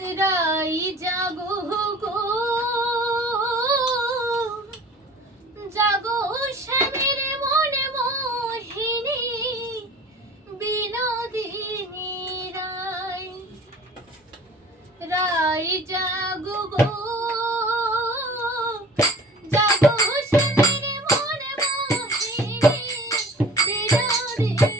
আশ্রাই জাগো গো। জাগো শ্যামের মনে মোহিনী, বিনোদিনী রায়। রায় জাগো গো। জাগো শ্যামের মনে মোহিনী, বিনোদিনী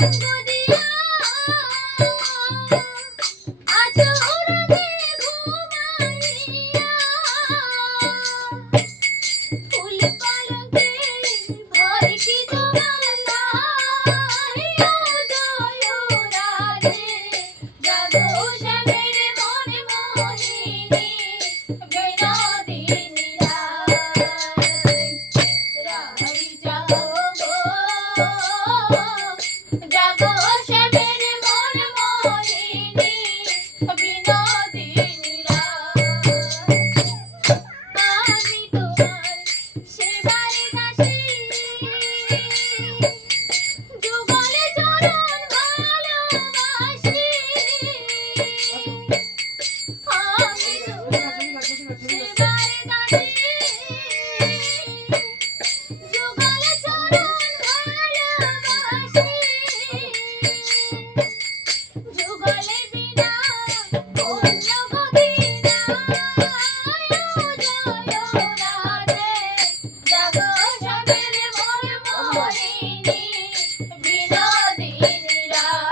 Oh,